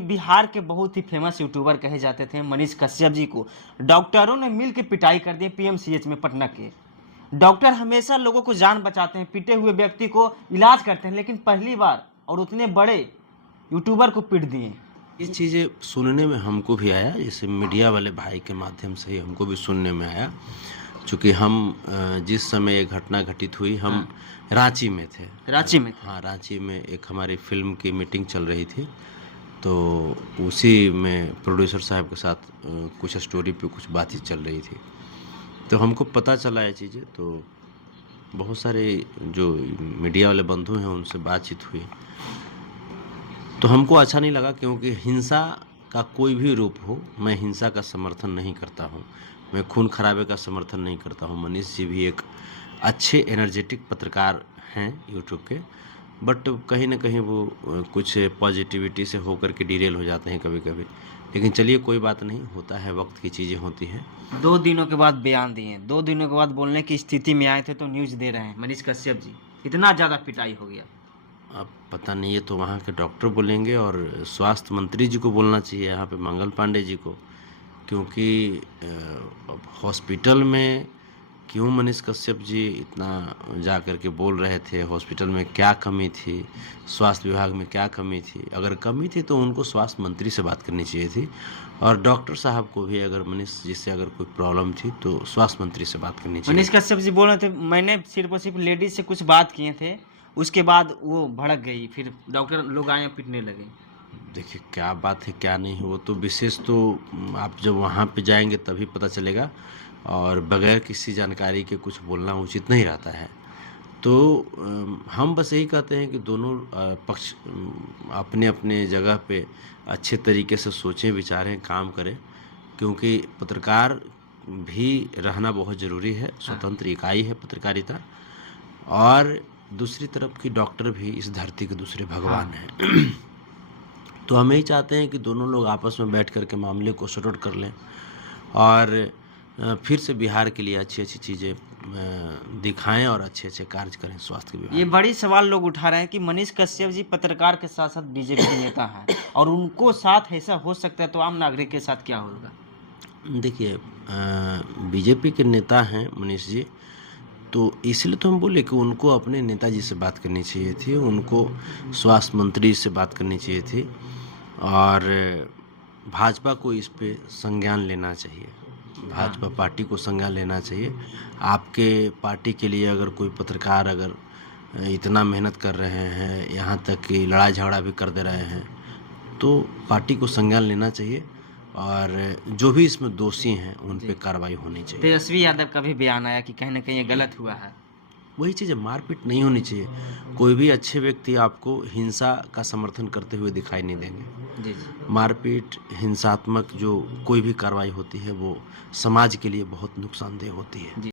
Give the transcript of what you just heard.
बिहार के बहुत ही famous YouTuber कहे जाते थे मनीष कश्यप जी को डॉक्टरों ने मिल के पिटाई कर दी पीएमसीएच में पटना के। डॉक्टर हमेशा लोगों को जान बचाते हैं, पीटे हुए व्यक्ति को इलाज करते हैं, लेकिन पहली बार और उतने बड़े यूट्यूबर को पीट दिए। ये चीज़ें सुनने में हमको भी आया, जैसे मीडिया वाले भाई के माध्यम से ही हमको भी सुनने में आया। चूँकि हम जिस समय ये घटना घटित हुई हम रांची में थे। रांची में? हाँ, रांची में एक हमारी फिल्म की मीटिंग चल रही थी, तो उसी में प्रोड्यूसर साहब के साथ कुछ स्टोरी पे कुछ बातचीत चल रही थी, तो हमको पता चला ये चीज़ें। तो बहुत सारे जो मीडिया वाले बंधु हैं उनसे बातचीत हुई, तो हमको अच्छा नहीं लगा, क्योंकि हिंसा का कोई भी रूप हो, मैं हिंसा का समर्थन नहीं करता हूँ, मैं खून खराबे का समर्थन नहीं करता हूँ। मनीष जी भी एक अच्छे एनर्जेटिक पत्रकार हैं यूट्यूब के, बट कहीं ना कहीं वो कुछ पॉजिटिविटी से होकर के डिरेल हो जाते हैं कभी कभी। लेकिन चलिए कोई बात नहीं, होता है, वक्त की चीज़ें होती हैं। 2 दिनों के बाद बयान दिए, 2 दिनों के बाद बोलने की स्थिति में आए थे, तो न्यूज़ दे रहे हैं मनीष कश्यप जी इतना ज़्यादा पिटाई हो गया। अब पता नहीं, ये तो वहाँ के डॉक्टर बोलेंगे, और स्वास्थ्य मंत्री जी को बोलना चाहिए, यहाँ पे मंगल पांडे जी को, क्योंकि हॉस्पिटल में क्यों मनीष कश्यप जी इतना जा कर के बोल रहे थे, हॉस्पिटल में क्या कमी थी, स्वास्थ्य विभाग में क्या कमी थी। अगर कमी थी तो उनको स्वास्थ्य मंत्री से बात करनी चाहिए थी, और डॉक्टर साहब को भी अगर मनीष जी से अगर कोई प्रॉब्लम थी तो स्वास्थ्य मंत्री से बात करनी चाहिए। मनीष कश्यप जी बोल रहे थे मैंने सिर्फ और सिर्फ लेडीज से कुछ बात किए थे, उसके बाद वो भड़क गई, फिर डॉक्टर लोग आए पीटने लगे। देखिए क्या बात है क्या नहीं है, वो तो विशेष तो आप जब वहाँ पे जाएंगे तभी पता चलेगा, और बगैर किसी जानकारी के कुछ बोलना उचित नहीं रहता है। तो हम बस यही कहते हैं कि दोनों पक्ष अपने अपने जगह पे अच्छे तरीके से सोचें, विचारें, काम करें, क्योंकि पत्रकार भी रहना बहुत ज़रूरी है, स्वतंत्र इकाई है पत्रकारिता, और दूसरी तरफ की डॉक्टर भी इस धरती के दूसरे भगवान हैं। तो हम यही चाहते हैं कि दोनों लोग आपस में बैठ कर के मामले को सॉर्ट आउट कर लें, और फिर से बिहार के लिए अच्छी अच्छी चीज़ें दिखाएं और अच्छे अच्छे कार्य करें स्वास्थ्य के विभाग। ये बड़ी सवाल लोग उठा रहे हैं कि मनीष कश्यप जी पत्रकार के साथ साथ बीजेपी नेता हैं, और उनको साथ ऐसा हो सकता है, तो आम नागरिक के साथ क्या होगा? देखिए बीजेपी के नेता हैं मनीष जी, तो इसलिए तो हम बोले कि उनको अपने नेताजी से बात करनी चाहिए थी, उनको स्वास्थ्य मंत्री से बात करनी चाहिए थी, और भाजपा को इस पे संज्ञान लेना चाहिए, भाजपा पार्टी को संज्ञान लेना चाहिए। आपके पार्टी के लिए अगर कोई पत्रकार अगर इतना मेहनत कर रहे हैं, यहाँ तक कि लड़ाई झगड़ा भी कर दे रहे हैं, तो पार्टी को संज्ञान लेना चाहिए, और जो भी इसमें दोषी हैं उन पे कार्रवाई होनी चाहिए। तेजस्वी यादव का भी बयान आया कि कहीं ना कहीं ये गलत हुआ है। वही चीज़ है, मारपीट नहीं होनी चाहिए। कोई भी अच्छे व्यक्ति आपको हिंसा का समर्थन करते हुए दिखाई नहीं देंगे। जी। मारपीट, हिंसात्मक जो कोई भी कार्रवाई होती है वो समाज के लिए बहुत नुकसानदेह होती है।